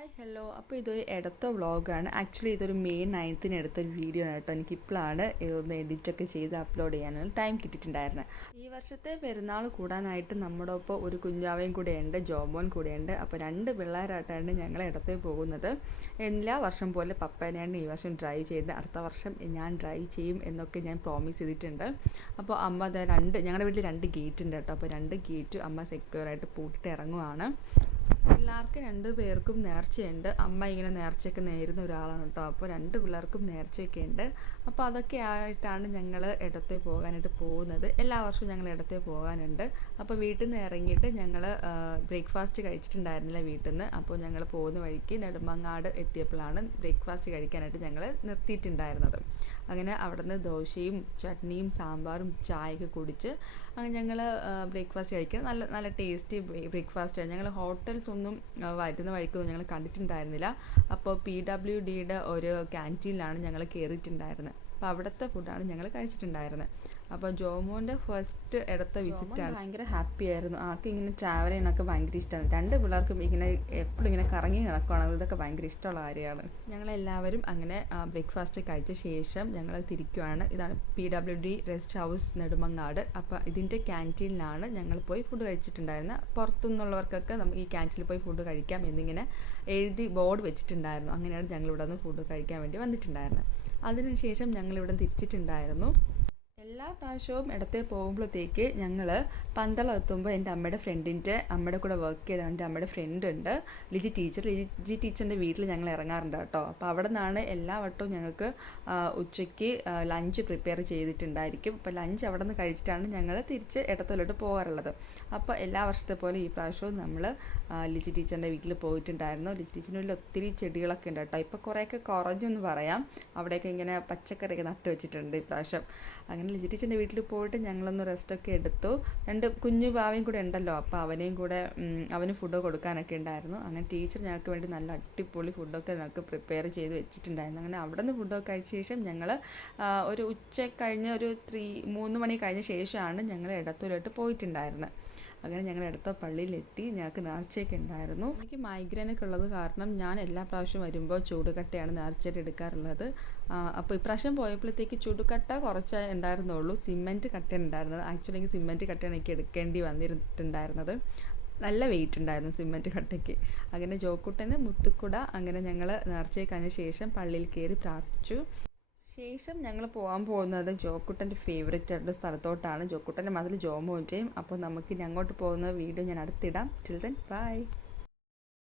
Hi hello. അപ്പോൾ ഇതൊരു എടുത്ത വ്ളോഗാണ്. ആക്ച്വലി ഇതൊരു മെയ് 9-ന് എടുത്തൊരു വീഡിയോ ആണ് കേട്ടോ. എനിക്കിപ്പോഴാണ് ഇതൊന്ന് എഡിറ്റൊക്കെ ചെയ്ത് അപ്ലോഡ് ചെയ്യാനുള്ള ടൈം കിട്ടിയിട്ടുണ്ടായിരുന്നത്. ഈ വർഷത്തെ പെരുന്നാൾ കൂടാനായിട്ട് നമ്മുടെ ഒപ്പം ഒരു കുഞ്ഞാവയും കൂടെയുണ്ട്, ജോമോൻ കൂടെയുണ്ട്. അപ്പോൾ രണ്ട് പിള്ളേരായിട്ടാണ് ഞങ്ങൾ ഇടത്തേ പോകുന്നത്. എല്ലാ വർഷം പോലെ പപ്പേനെയാണ് ഈ വർഷം ഡ്രൈവ് ചെയ്ത്, അടുത്ത വർഷം ഞാൻ ഡ്രൈവ് ചെയ്യും എന്നൊക്കെ ഞാൻ പ്രോമിസ് ചെയ്തിട്ടുണ്ട്. അപ്പോൾ അമ്മ അത് ഞങ്ങളുടെ വീട്ടിൽ രണ്ട് ഗേറ്റ് ഉണ്ട് കേട്ടോ. അപ്പോൾ രണ്ട് ഗേറ്റും അമ്മ സെക്യൂറായിട്ട് പൂട്ടിട്ട് ഇറങ്ങുവാണ്. പിള്ളേർക്ക് രണ്ട് പേർക്കും നേർച്ചയുണ്ട്. അമ്മ ഇങ്ങനെ നേർച്ചയൊക്കെ നേരുന്ന ഒരാളാണ് കേട്ടോ. അപ്പോൾ രണ്ട് പിള്ളേർക്കും നേർച്ചയൊക്കെ ഉണ്ട്. അപ്പോൾ അതൊക്കെ ആയിട്ടാണ് ഞങ്ങൾ ഇടത്തേ പോകാനായിട്ട് പോകുന്നത്. എല്ലാ വർഷവും ഞങ്ങൾ ഇടത്തേ പോകാനുണ്ട്. അപ്പോൾ വീട്ടിൽ നിന്ന് ഇറങ്ങിയിട്ട് ഞങ്ങൾ ബ്രേക്ക്ഫാസ്റ്റ് കഴിച്ചിട്ടുണ്ടായിരുന്നില്ല വീട്ടിൽ നിന്ന്. അപ്പോൾ ഞങ്ങൾ പോകുന്ന വഴിക്ക് നെടുമങ്ങാട് എത്തിയപ്പോഴാണ് ബ്രേക്ക്ഫാസ്റ്റ് കഴിക്കാനായിട്ട് ഞങ്ങൾ നിർത്തിയിട്ടുണ്ടായിരുന്നത്. അങ്ങനെ അവിടെ നിന്ന് ദോശയും ചട്നിയും സാമ്പാറും ചായയൊക്കെ കുടിച്ച് അങ്ങനെ ഞങ്ങൾ ബ്രേക്ക്ഫാസ്റ്റ് കഴിക്കാൻ നല്ല നല്ല ടേസ്റ്റി ബ്രേക്ക്ഫാസ്റ്റാണ്. ഞങ്ങൾ ഹോട്ടൽസ് ഒന്നും വരുന്ന വഴിക്കൊന്നും ഞങ്ങൾ കണ്ടിട്ടുണ്ടായിരുന്നില്ല. അപ്പോൾ PWDയുടെ ഒരു ക്യാൻറ്റീനിലാണ് ഞങ്ങൾ കയറിയിട്ടുണ്ടായിരുന്നത്. അപ്പോൾ അവിടുത്തെ ഫുഡാണ് ഞങ്ങൾ കഴിച്ചിട്ടുണ്ടായിരുന്നത്. അപ്പോൾ ജോമോൻ്റെ ഫസ്റ്റ് ഇടത്ത വിസിറ്റാണ്. ഭയങ്കര ഹാപ്പി ആയിരുന്നു. ആൾക്ക് ഇങ്ങനെ ട്രാവൽ ചെയ്യാനൊക്കെ ഭയങ്കര ഇഷ്ടമാണ്. രണ്ട് പിള്ളേർക്കും ഇങ്ങനെ എപ്പോഴും ഇങ്ങനെ കറങ്ങി നടക്കുകയാണ്. ഇതൊക്കെ ഭയങ്കര ഇഷ്ടമുള്ള കാര്യമാണ്. ഞങ്ങളെല്ലാവരും അങ്ങനെ ബ്രേക്ക്ഫാസ്റ്റ് കഴിച്ച ശേഷം ഞങ്ങൾ തിരിക്കുവാണ്. ഇതാണ് PWD റെസ്റ്റ് ഹൗസ് നെടുമങ്ങാട്. അപ്പോൾ ഇതിൻ്റെ ക്യാൻറ്റീനിലാണ് ഞങ്ങൾ പോയി ഫുഡ് കഴിച്ചിട്ടുണ്ടായിരുന്നത്. പുറത്തുനിന്നുള്ളവർക്കൊക്കെ നമുക്ക് ഈ ക്യാൻറ്റീനിൽ പോയി ഫുഡ് കഴിക്കാം എന്നിങ്ങനെ എഴുതി ബോർഡ് വെച്ചിട്ടുണ്ടായിരുന്നു. അങ്ങനെയാണ് ഞങ്ങൾ ഇവിടെ നിന്ന് ഫുഡ് കഴിക്കാൻ വേണ്ടി വന്നിട്ടുണ്ടായിരുന്നത്. അതിനുശേഷം ഞങ്ങളിവിടെ തിരിച്ചിട്ടുണ്ടായിരുന്നു. എല്ലാ പ്രാവശ്യവും ഇടത്തേ പോകുമ്പോഴത്തേക്ക് ഞങ്ങൾ പന്തളം എത്തുമ്പോൾ എൻ്റെ അമ്മയുടെ കൂടെ വർക്ക് ചെയ്ത എൻ്റെ അമ്മയുടെ ഫ്രണ്ട് ഉണ്ട്, ലിജി ടീച്ചറിൻ്റെ വീട്ടിൽ ഞങ്ങൾ ഇറങ്ങാറുണ്ട് കേട്ടോ. അപ്പോൾ അവിടെ നിന്നാണ് എല്ലാ വട്ടവും ഞങ്ങൾക്ക് ഉച്ചയ്ക്ക് ലഞ്ച് പ്രിപ്പയർ ചെയ്തിട്ടുണ്ടായിരിക്കും. അപ്പോൾ ലഞ്ച് അവിടെ നിന്ന് കഴിച്ചിട്ടാണ് ഞങ്ങൾ തിരിച്ച് ഇടത്തോലോട്ട് പോകാറുള്ളത്. അപ്പോൾ എല്ലാ വർഷത്തെ പോലെ ഈ പ്രാവശ്യവും നമ്മൾ ലിജി ടീച്ചറിൻ്റെ വീട്ടിൽ പോയിട്ടുണ്ടായിരുന്നു. ലിജി ടീച്ചറിൻ്റെ വീട്ടിൽ ഒത്തിരി ചെടികളൊക്കെ ഉണ്ട് കേട്ടോ. ഇപ്പോൾ കുറേയൊക്കെ കുറഞ്ഞെന്ന് പറയാം. അവിടെയൊക്കെ ഇങ്ങനെ പച്ചക്കറിയൊക്കെ നട്ട് വെച്ചിട്ടുണ്ട് ഈ പ്രാവശ്യം. അങ്ങനെ ലിജി ടീച്ചറിൻ്റെ വീട്ടിൽ പോയിട്ട് ഞങ്ങളൊന്ന് റെസ്റ്റൊക്കെ എടുത്തു. രണ്ട് കുഞ്ഞു ഭാവയും കൂടെ ഉണ്ടല്ലോ, അപ്പോൾ അവനെയും കൂടെ അവന് ഫുഡ് കൊടുക്കാനൊക്കെ ഉണ്ടായിരുന്നു. അങ്ങനെ ടീച്ചർ ഞങ്ങൾക്ക് വേണ്ടി നല്ല അടിപൊളി ഫുഡൊക്കെ ഞങ്ങൾക്ക് പ്രിപ്പയർ ചെയ്ത് വെച്ചിട്ടുണ്ടായിരുന്നു. അങ്ങനെ അവിടെ നിന്ന് ഫുഡൊക്കെ കഴിച്ച ശേഷം ഞങ്ങൾ ഒരു ഉച്ച കഴിഞ്ഞ് ഒരു 3 മണി കഴിഞ്ഞ ശേഷമാണ് ഞങ്ങൾ ഇടത്തൂരോട്ട് പോയിട്ടുണ്ടായിരുന്നത്. അങ്ങനെ ഞങ്ങൾ അടുത്ത പള്ളിയിലെത്തി. ഞങ്ങൾക്ക് നേർച്ചയൊക്കെ ഉണ്ടായിരുന്നു. എനിക്ക് മൈഗ്രെയിനൊക്കെ ഉള്ളത് കാരണം ഞാൻ എല്ലാ പ്രാവശ്യം വരുമ്പോൾ ചൂടുകട്ടയാണ് നേർച്ചയായിട്ട് എടുക്കാറുള്ളത്. അപ്പോൾ ഇപ്രാവശ്യം പോയപ്പോഴത്തേക്ക് ചൂടുകട്ട കുറച്ച് ഉണ്ടായിരുന്നുള്ളൂ, സിമെൻറ്റ് കട്ട ഉണ്ടായിരുന്നത്. ആക്ച്വലി എനിക്ക് സിമെൻറ്റ് കട്ടയാണ് എനിക്ക് എടുക്കേണ്ടി വന്നിട്ടുണ്ടായിരുന്നത്. നല്ല വെയിറ്റ് ഉണ്ടായിരുന്നു സിമെൻറ്റ് കട്ടയ്ക്ക്. അങ്ങനെ ജോക്കുട്ടന് മുത്തുക്കുട അങ്ങനെ ഞങ്ങൾ നേർച്ചയെ കഴിഞ്ഞ ശേഷം പള്ളിയിൽ കയറി പ്രാർത്ഥിച്ചു. ശേഷം ഞങ്ങൾ പോകാൻ പോകുന്നത് ജോക്കുട്ടൻ്റെ ഫേവറേറ്റ് ആയിട്ടുള്ള സ്ഥലത്തോട്ടാണ്. ജോക്കുട്ടൻ്റെ മതിൽ ജോമോൻ്റെയും. അപ്പോൾ നമുക്കിനി അങ്ങോട്ട് പോകുന്ന വീഡിയോ ഞാൻ അടുത്തിടാം. Till then bye.